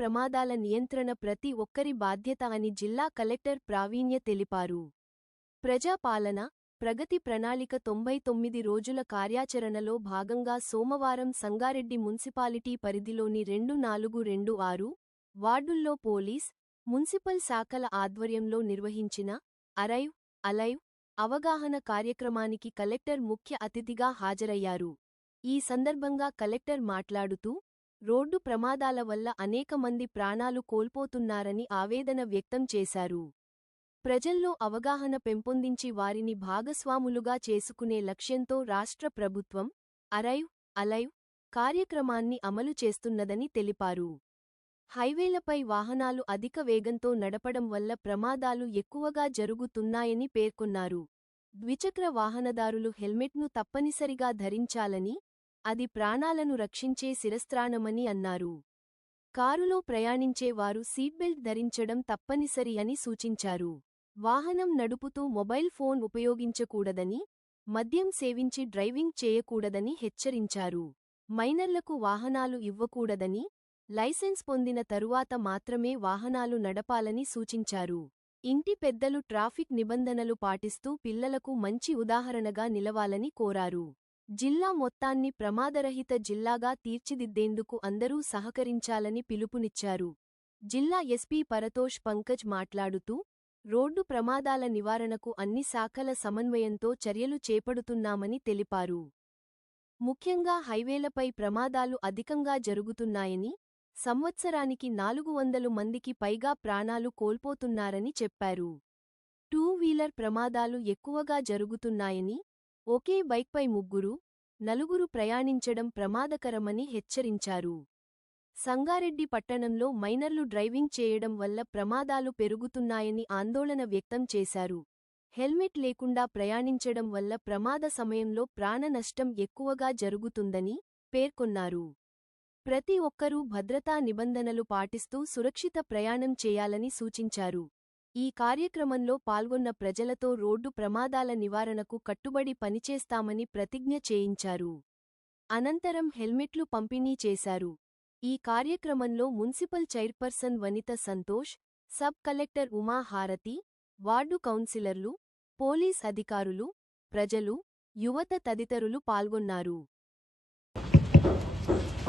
ప్రమాదాల నియంత్రణ ప్రతి ఒక్కరి బాధ్యత అని జిల్లా కలెక్టర్ ప్రావీణ్య తెలిపారు. ప్రజాపాలన, ప్రగతి ప్రణాళిక 99 రోజుల కార్యాచరణలో భాగంగా సోమవారం సంగారెడ్డి మున్సిపాలిటీ పరిధిలోని 2426 వార్డుల్లో పోలీస్, మున్సిపల్ శాఖల ఆధ్వర్యంలో నిర్వహించిన అరైవ్ అలైవ్ అవగాహన కార్యక్రమానికి కలెక్టర్ ముఖ్య అతిథిగా హాజరయ్యారు. ఈ సందర్భంగా కలెక్టర్ మాట్లాడుతూ, రోడ్డు ప్రమాదాల వల్ల అనేక మంది ప్రాణాలు కోల్పోతున్నారని ఆవేదన వ్యక్తం చేశారు. ప్రజల్లో అవగాహన పెంపొందించి వారిని భాగస్వాములుగా చేసుకునే లక్ష్యంతో రాష్ట్ర ప్రభుత్వం అరైవ్ అలైవ్ కార్యక్రమాన్ని అమలు చేస్తున్నదని తెలిపారు. హైవేలపై వాహనాలు అధిక వేగంతో నడపడం వల్ల ప్రమాదాలు ఎక్కువగా జరుగుతున్నాయని పేర్కొన్నారు. ద్విచక్ర వాహనదారులు హెల్మెట్ను తప్పనిసరిగా ధరించాలని, అది ప్రాణాలను రక్షించే శిరస్త్రాణమని అన్నారు. కారులో ప్రయాణించే వారు సీట్బెల్ట్ ధరించడం తప్పనిసరి అని సూచించారు. వాహనం నడుపుతూ మొబైల్ ఫోన్ ఉపయోగించకూడదని, మద్యం సేవించి డ్రైవింగ్ చేయకూడదని హెచ్చరించారు. మైనర్లకు వాహనాలు ఇవ్వకూడదని, లైసెన్స్ పొందిన తరువాత మాత్రమే వాహనాలు నడపాలని సూచించారు. ఇంటి పెద్దలు ట్రాఫిక్ నిబంధనలు పాటిస్తూ పిల్లలకు మంచి ఉదాహరణగా నిలవాలని కోరారు. జిల్లా మొత్తాన్ని ప్రమాదరహిత జిల్లాగా తీర్చిదిద్దేందుకు అందరూ సహకరించాలని పిలుపునిచ్చారు. జిల్లా ఎస్పీ పరతోష్ పంకజ్ మాట్లాడుతూ, రోడ్డు ప్రమాదాల నివారణకు అన్ని శాఖల సమన్వయంతో చర్యలు చేపడుతున్నామని తెలిపారు. ముఖ్యంగా హైవేలపై ప్రమాదాలు అధికంగా జరుగుతున్నాయని, సంవత్సరానికి 400 మందికి పైగా ప్రాణాలు కోల్పోతున్నారని చెప్పారు. టూ వీలర్ ప్రమాదాలు ఎక్కువగా జరుగుతున్నాయని, ఒకే బైక్పై 3-4 ప్రయాణించడం ప్రమాదకరమని హెచ్చరించారు. సంగారెడ్డి పట్టణంలో మైనర్లు డ్రైవింగ్ చేయడం వల్ల ప్రమాదాలు పెరుగుతున్నాయని ఆందోళన వ్యక్తం చేశారు. హెల్మెట్ లేకుండా ప్రయాణించడం వల్ల ప్రమాద సమయంలో ప్రాణ నష్టం ఎక్కువగా జరుగుతుందని పేర్కొన్నారు. ప్రతి ఒక్కరూ భద్రతా నిబంధనలు పాటిస్తూ సురక్షిత ప్రయాణం చేయాలని సూచించారు. ఈ కార్యక్రమంలో పాల్గొన్న ప్రజలతో రోడ్డు ప్రమాదాల నివారణకు కట్టుబడి పనిచేస్తామని ప్రతిజ్ఞ చేయించారు. అనంతరం హెల్మెట్లు పంపిణీ చేశారు. ఈ కార్యక్రమంలో మున్సిపల్ చైర్పర్సన్ వనిత సంతోష్, సబ్ కలెక్టర్ ఉమా హారతి, వార్డు కౌన్సిలర్లు, పోలీస్ అధికారులు, ప్రజలు, యువత తదితరులు పాల్గొన్నారు.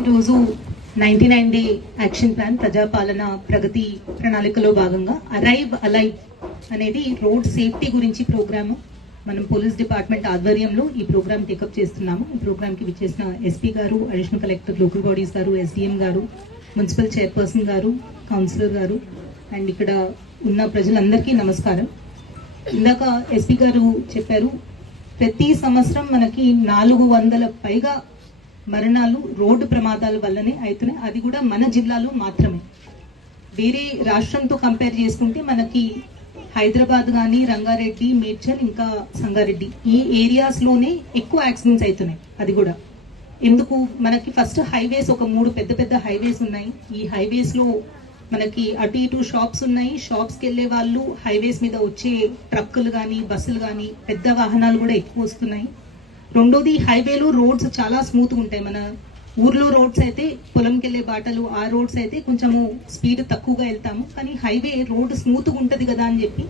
ఈరోజు 99 డే యాక్షన్ ప్లాన్ ప్రజాపాలన ప్రగతి ప్రణాళికలో భాగంగా అరైవ్ అలైవ్ అనేది రోడ్ సేఫ్టీ గురించి ప్రోగ్రాము మనం పోలీస్ డిపార్ట్మెంట్ ఆధ్వర్యంలో ఈ ప్రోగ్రామ్ టేకప్ చేస్తున్నాము. ఈ ప్రోగ్రామ్కి విచ్చేసిన ఎస్పీ గారు, అడిషనల్ కలెక్టర్ లోకల్ బాడీస్ గారు, ఎస్డిఎం గారు, మున్సిపల్ చైర్పర్సన్ గారు, కౌన్సిలర్ గారు అండ్ ఇక్కడ ఉన్న ప్రజలందరికీ నమస్కారం. ఇందాక ఎస్పీ గారు చెప్పారు, ప్రతి సంవత్సరం మనకి 400 పైగా మరణాలు రోడ్డు ప్రమాదాల వల్లనే అవుతున్నాయి. అది కూడా మన జిల్లాలో మాత్రమే. వేరే రాష్ట్రంతో కంపేర్ చేసుకుంటే మనకి హైదరాబాద్ కానీ, రంగారెడ్డి, మేడ్చల్, ఇంకా సంగారెడ్డి ఈ ఏరియాస్లోనే ఎక్కువ యాక్సిడెంట్స్ అవుతున్నాయి. అది కూడా ఎందుకు, మనకి ఫస్ట్ హైవేస్ ఒక 3 పెద్ద పెద్ద హైవేస్ ఉన్నాయి. ఈ హైవేస్లో మనకి అటు ఇటు షాప్స్ ఉన్నాయి. షాప్స్కి వెళ్ళే వాళ్ళు హైవేస్ మీద వచ్చే ట్రక్కులు కానీ, బస్సులు కానీ, పెద్ద వాహనాలు కూడా ఎక్కువ వస్తున్నాయి. రెండోది, హైవేలో రోడ్స్ చాలా స్మూత్గా ఉంటాయి. మన ఊర్లో రోడ్స్ అయితే, పొలంకి వెళ్ళే బాటలు ఆ రోడ్స్ అయితే కొంచెము స్పీడ్ తక్కువగా వెళ్తాము. కానీ హైవే రోడ్ స్మూత్గా ఉంటుంది కదా అని చెప్పి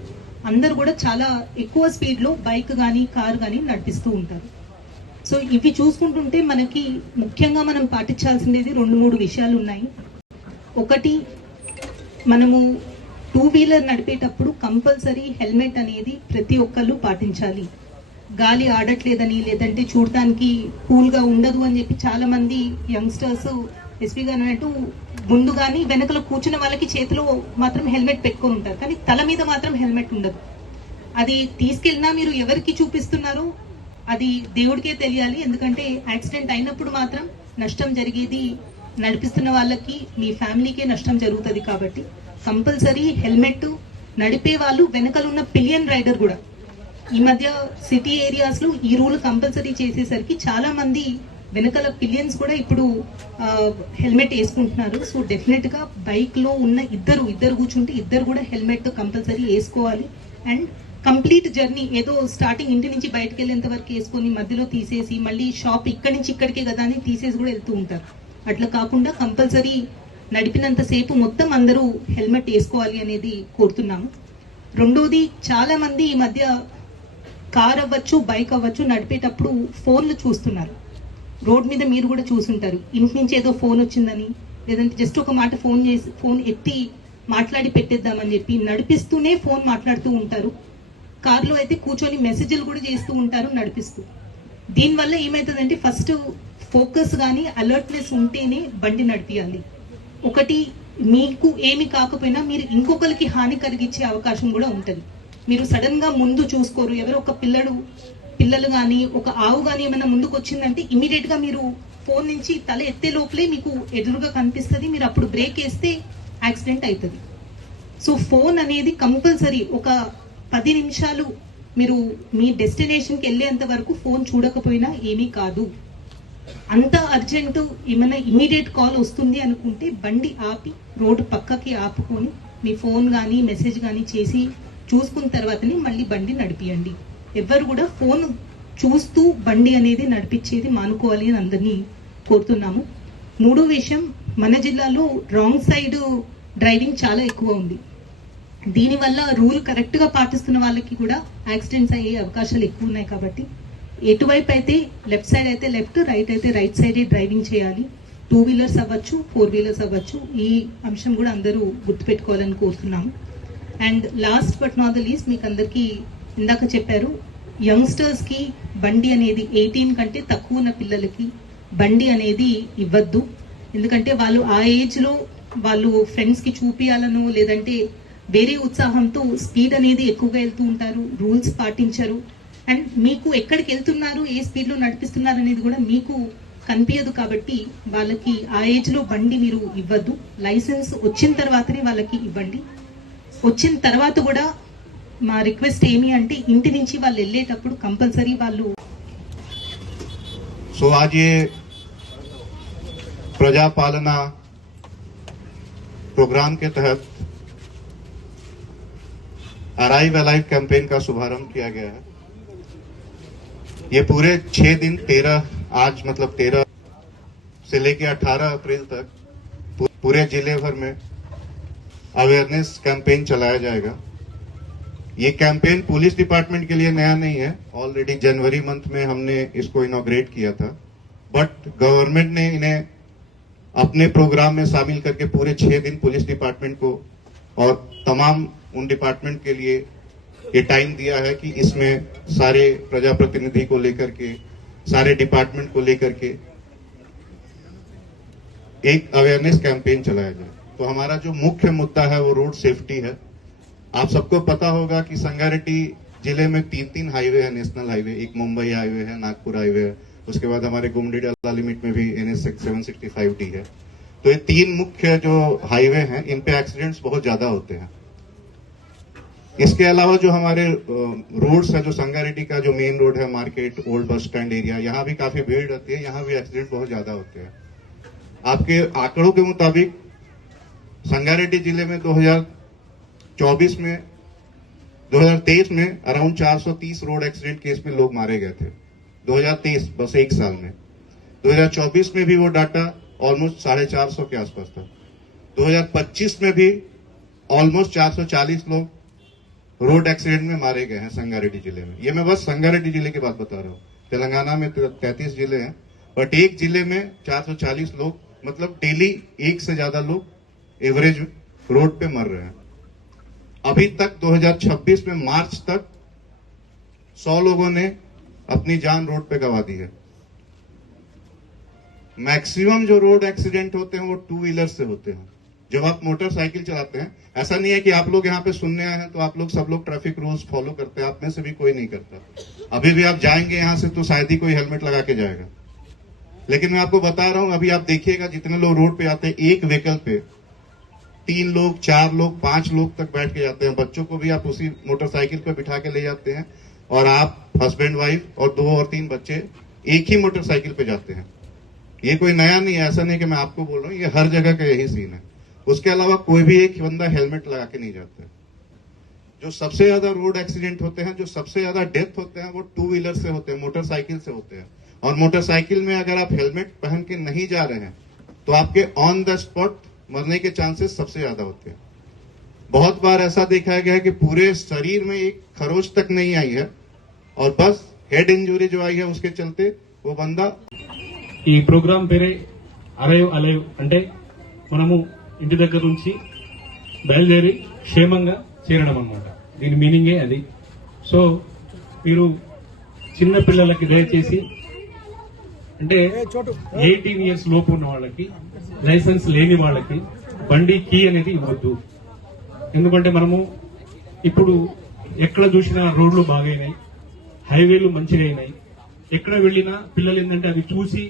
అందరు కూడా చాలా ఎక్కువ స్పీడ్లో బైక్ కానీ, కారు కానీ నడిపిస్తూ ఉంటారు. సో ఇవి చూసుకుంటుంటే మనకి ముఖ్యంగా మనం పాటించాల్సింది 2-3 విషయాలు ఉన్నాయి. ఒకటి, మనము టూ వీలర్ నడిపేటప్పుడు కంపల్సరీ హెల్మెట్ అనేది ప్రతి ఒక్కళ్ళు పాటించాలి. గాలి ఆడట్లేదని, లేదంటే చూడటానికి కూల్గా ఉండదు అని చెప్పి చాలా మంది యంగ్స్టర్స్ ఎస్పీ గారు అన్నట్టు ముందు కానీ వెనకలో కూర్చున్న వాళ్ళకి చేతిలో మాత్రం హెల్మెట్ పెట్టుకొని ఉంటారు, కానీ తల మీద మాత్రం హెల్మెట్ ఉండదు. అది తీసుకెళ్ళినా మీరు ఎవరికి చూపిస్తున్నారో అది దేవుడికే తెలియాలి. ఎందుకంటే యాక్సిడెంట్ అయినప్పుడు మాత్రం నష్టం జరిగేది నడిపిస్తున్న వాళ్ళకి, మీ ఫ్యామిలీకే నష్టం జరుగుతుంది. కాబట్టి కంపల్సరీ హెల్మెట్ నడిపే వాళ్ళు, వెనకలున్న పిలియన్ రైడర్ కూడా. ఈ మధ్య సిటీ ఏరియాస్ లో ఈ రూల్ కంపల్సరీ చేసేసరికి చాలా మంది వెనకాల పిలియన్స్ కూడా ఇప్పుడు హెల్మెట్ వేసుకుంటున్నారు. సో డెఫినెట్ గా బైక్ లో ఉన్న ఇద్దరు కూర్చుంటే ఇద్దరు కూడా హెల్మెట్ కంపల్సరీ వేసుకోవాలి. అండ్ కంప్లీట్ జర్నీ ఏదో స్టార్టింగ్ ఇంటి నుంచి బయటకు వెళ్ళేంత వరకు వేసుకొని మధ్యలో తీసేసి మళ్ళీ షాప్ ఇక్కడి నుంచి ఇక్కడికే కదా అని తీసేసి కూడా వెళ్తూ ఉంటారు. అట్లా కాకుండా కంపల్సరీ నడిపినంతసేపు మొత్తం అందరూ హెల్మెట్ వేసుకోవాలి అనేది కోరుతున్నాము. రెండోది, చాలా మంది ఈ మధ్య కార్ అవ్వచ్చు, బైక్ అవ్వచ్చు, నడిపేటప్పుడు ఫోన్లు చూస్తున్నారు. రోడ్ మీద మీరు కూడా చూసుంటారు. ఇంటి నుంచి ఏదో ఫోన్ వచ్చిందని, లేదంటే జస్ట్ ఒక మాట ఫోన్ ఎత్తి మాట్లాడి పెట్టేద్దామని చెప్పి నడిపిస్తూనే ఫోన్ మాట్లాడుతూ ఉంటారు. కార్లో అయితే కూర్చొని మెసేజ్లు కూడా చేస్తూ ఉంటారు నడిపిస్తూ. దీనివల్ల ఏమవుతుందంటే, ఫస్ట్ ఫోకస్ కానీ అలర్ట్నెస్ ఉంటేనే బండి నడిపియాలి. ఒకటి, మీకు ఏమి కాకపోయినా మీరు ఇంకొకరికి హాని కలిగించే అవకాశం కూడా ఉంటుంది. మీరు సడన్ గా ముందు చూసుకోరు, ఎవరో ఒక పిల్లలు కానీ ఒక ఆవు కానీ ఏమైనా ముందుకు వచ్చిందంటే ఇమీడియట్ గా మీరు ఫోన్ నుంచి తల ఎత్తే లోపలే మీకు ఎదురుగా కనిపిస్తుంది. మీరు అప్పుడు బ్రేక్ వేస్తే యాక్సిడెంట్ అవుతుంది. సో ఫోన్ అనేది కంపల్సరీ ఒక 10 నిమిషాలు మీరు మీ డెస్టినేషన్కి వెళ్ళేంత వరకు ఫోన్ చూడకపోయినా ఏమీ కాదు. అంత అర్జెంటు ఏమైనా ఇమీడియట్ కాల్ వస్తుంది అనుకుంటే బండి ఆపి రోడ్డు పక్కకి ఆపుకొని మీ ఫోన్ కానీ మెసేజ్ కానీ చేసి చూసుకున్న తర్వాతనే మళ్ళీ బండి నడిపియండి. ఎవరు కూడా ఫోన్ చూస్తూ బండి అనేది నడిపించేది మానుకోవాలి అని అందరినీ కోరుతున్నాము. మూడో విషయం, మన జిల్లాలో రాంగ్ సైడ్ డ్రైవింగ్ చాలా ఎక్కువ ఉంది. దీనివల్ల రూల్ కరెక్ట్గా పాటిస్తున్న వాళ్ళకి కూడా యాక్సిడెంట్స్ అయ్యే అవకాశాలు ఎక్కువ ఉన్నాయి. కాబట్టి ఎటువైపు అయితే లెఫ్ట్ సైడ్ అయితే లెఫ్ట్, రైట్ అయితే రైట్ సైడే డ్రైవింగ్ చేయాలి. 2 వీలర్స్ అవ్వచ్చు, 4 వీలర్స్ అవ్వచ్చు. ఈ అంశం కూడా అందరూ గుర్తుపెట్టుకోవాలని కోరుతున్నాము. And last but not the least, మీకు అందరికీ ఇందాక చెప్పారు, యంగ్స్టర్స్కి బండి అనేది 18 కంటే తక్కువ ఉన్న పిల్లలకి బండి అనేది ఇవ్వద్దు. ఎందుకంటే వాళ్ళు ఆ ఏజ్లో వాళ్ళు ఫ్రెండ్స్కి చూపియాలను, లేదంటే వేరే ఉత్సాహంతో స్పీడ్ అనేది ఎక్కువగా వెళ్తూ ఉంటారు, రూల్స్ పాటించరు. అండ్ మీకు ఎక్కడికి వెళ్తున్నారు, ఏ స్పీడ్లో నడిపిస్తున్నారు అనేది కూడా మీకు కనిపించదు. కాబట్టి వాళ్ళకి ఆ ఏజ్లో బండి మీరు ఇవ్వద్దు. లైసెన్స్ వచ్చిన తర్వాతనే వాళ్ళకి ఇవ్వండి. వచ్చిన తర్వాత కూడా మా రిక్వెస్ట్ ఏమి అంటే, ఇంటి నుంచి వాళ్ళు వెళ్ళేటప్పుడు కంపల్సరీ వాళ్ళు सो आज ये प्रजा पालना प्रोग्राम के तहत अराइव अलाइव कैंपेन का शुभारंभ किया गया है। ये पूरे 6 दिन 13 से लेकर 18 अप्रैल तक पूरे जिले भर में अवेयरनेस कैंपेन चलाया जाएगा। ये कैंपेन पुलिस डिपार्टमेंट के लिए नया नहीं है। ऑलरेडी जनवरी मंथ में हमने इसको इनॉग्रेट किया था, बट गवर्नमेंट ने इन्हें अपने प्रोग्राम में शामिल करके पूरे 6 दिन पुलिस डिपार्टमेंट को और तमाम उन डिपार्टमेंट के लिए ये टाइम दिया है कि इसमें सारे प्रजाप्रतिनिधि को लेकर के, सारे डिपार्टमेंट को लेकर के एक अवेयरनेस कैंपेन चलाया जाए। तो हमारा जो मुख्य मुद्दा है वो रोड सेफ्टी है। आप सबको पता होगा कि संगारेड्डी जिले में 3 हाईवे है, नेशनल हाईवे। एक मुंबई हाईवे है, नागपुर हाईवे है, उसके बाद हमारे गुमडी-डल्ला लिमिट में भी NH 765D है। तो ये 3 मुख्य जो हाईवे हैं, इन पे एक्सीडेंट्स बहुत ज्यादा होते हैं। इसके अलावा जो हमारे रोड्स है, जो संगारेड्डी का जो मेन रोड है, market, old bus stand area, यहाँ भी काफी भीड़ रहती है, यहाँ भी एक्सीडेंट बहुत ज्यादा होते हैं। आपके आंकड़ों के मुताबिक संगारेड्डी जिले में 2023 में अराउंड 430 रोड एक्सीडेंट केस में लोग मारे गए थे। 2023 बस एक साल में। 2024 में भी वो डाटा ऑलमोस्ट 450 के आसपास था। 2025 में भी ऑलमोस्ट 440 लोग रोड एक्सीडेंट में मारे गए हैं संगारेड्डी जिले में। ये मैं बस संगारेड्डी जिले की बात बता रहा हूँ। तेलंगाना में 33 जिले हैं, बट एक जिले में 440 लोग, मतलब डेली 1 से ज्यादा लोग एवरेज रोड पे मर रहे हैं। अभी तक 2026 में मार्च तक 100 लोगों ने अपनी जान रोड पे गंवा दी है। मैक्सिमम जो रोड एक्सीडेंट होते हैं वो 2 व्हीलर से होते हैं। जब आप मोटरसाइकिल चलाते हैं, ऐसा नहीं है कि आप लोग यहाँ पे सुनने आए हैं तो आप लोग सब लोग ट्रैफिक रूल्स फॉलो करते हैं। आप में से भी कोई नहीं करता। अभी भी आप जाएंगे यहाँ से तो शायद ही कोई हेलमेट लगा के जाएगा। लेकिन मैं आपको बता रहा हूं, अभी आप देखिएगा जितने लोग रोड पे आते हैं, एक व्हीकल पे 3 लोग, 4 लोग, 5 लोग तक बैठ के जाते हैं। बच्चों को भी आप उसी मोटरसाइकिल पे बिठा के ले जाते हैं, और आप हस्बैंड वाइफ और 2 और 3 बच्चे एक ही मोटरसाइकिल पे जाते हैं। ये कोई नया नहीं है, ऐसा नहीं कि मैं आपको बोल रहा हूँ, ये हर जगह का यही सीन है। उसके अलावा कोई भी एक बंदा हेलमेट लगा के नहीं जाता है। जो सबसे ज्यादा रोड एक्सीडेंट होते हैं, जो सबसे ज्यादा डेथ होते हैं, वो 2 व्हीलर से होते हैं, मोटरसाइकिल से होते हैं। और मोटरसाइकिल में अगर आप हेलमेट पहन के नहीं जा रहे हैं तो आपके ऑन द स्पॉट मरने के चांसेस सबसे ज्यादा होते हैं। बहुत बार ऐसा देखा गया है कि पूरे शरीर में एक खरोच तक नहीं आई है और बस हेड इंजरी जो आई है उसके चलते वो बंदा ఈ ప్రోగ్రాం పేరే అరైవ్ అలైవ్ అంటే మనము ఇంటి దగ్గర నుంచి బయలుదేరి క్షేమంగా చేరడం అన్నమాట. దీని మీనింగే అది. సో మీరు చిన్న పిల్లలకి దయచేసి అంటే 18 ఇయర్స్ లోపు ఉన్న వాళ్ళకి, లైసెన్స్ లేని వాళ్ళకి బండి కీ అనేది ఇవ్వద్దు. ఎందుకంటే మనము ఇప్పుడు ఎక్కడ చూసినా రోడ్లు బాగైనాయి, హైవేలు మంచిగా అయినాయి. ఎక్కడ వెళ్ళినా పిల్లలు ఏంటంటే అవి చూసి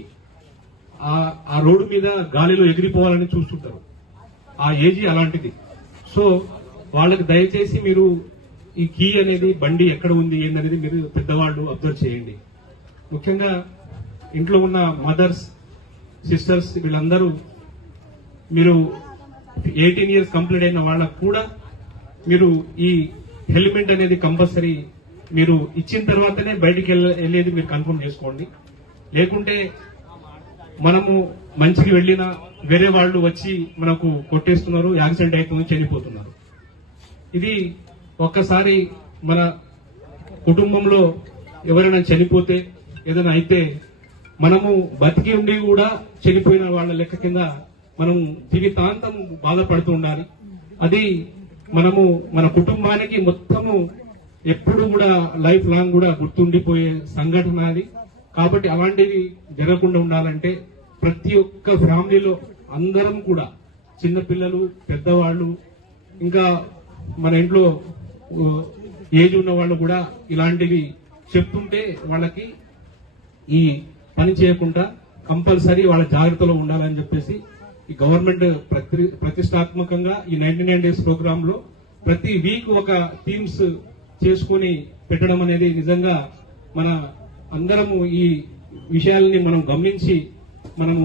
ఆ రోడ్డు మీద గాలిలో ఎగిరిపోవాలని చూస్తుంటారు. ఆ ఏజీ అలాంటిది. సో వాళ్ళకి దయచేసి మీరు ఈ కీ అనేది బండి ఎక్కడ ఉంది ఏందనేది మీరు పెద్దవాళ్ళు అబ్జర్వ్ చేయండి. ముఖ్యంగా ఇంట్లో ఉన్న మదర్స్, సిస్టర్స్ వీళ్ళందరూ మీరు 18 ఇయర్స్ కంప్లీట్ అయిన వాళ్ళకు కూడా మీరు ఈ హెల్మెట్ అనేది కంపల్సరీ మీరు ఇచ్చిన తర్వాతనే బయటికి వెళ్ళేది మీరు కన్ఫర్మ్ చేసుకోండి. లేకుంటే మనము మంచికి వెళ్ళినా వేరే వాళ్ళు వచ్చి మనకు కొట్టేస్తున్నారు, యాక్సిడెంట్ అవుతుంది, చనిపోతున్నారు. ఇది ఒక్కసారి మన కుటుంబంలో ఎవరైనా చనిపోతే ఏదైనా అయితే మనము బతికి ఉండి కూడా చనిపోయిన వాళ్ళ లెక్క కింద మనం జీవితాంతం బాధపడుతూ ఉండాలి. అది మనము మన కుటుంబానికి మొత్తము ఎప్పుడు కూడా లైఫ్ లాంగ్ కూడా గుర్తుండిపోయే సంఘటన అది. కాబట్టి అలాంటివి జరగకుండా ఉండాలంటే ప్రతి ఒక్క ఫ్యామిలీలో అందరం కూడా, చిన్నపిల్లలు, పెద్దవాళ్ళు, ఇంకా మన ఇంట్లో ఏజ్ ఉన్న వాళ్ళు కూడా ఇలాంటివి చెప్తుంటే వాళ్ళకి ఈ పని చేయకుండా కంపల్సరీ వాళ్ళ జాగ్రత్తలో ఉండాలని చెప్పేసి ఈ గవర్నమెంట్ ప్రతిష్టాత్మకంగా ఈ 99 డేస్ ప్రోగ్రామ్ లో ప్రతి వీక్ ఒక థీమ్స్ చేసుకుని పెట్టడం అనేది నిజంగా మన అందరము ఈ విషయాలని మనం గమనించి మనము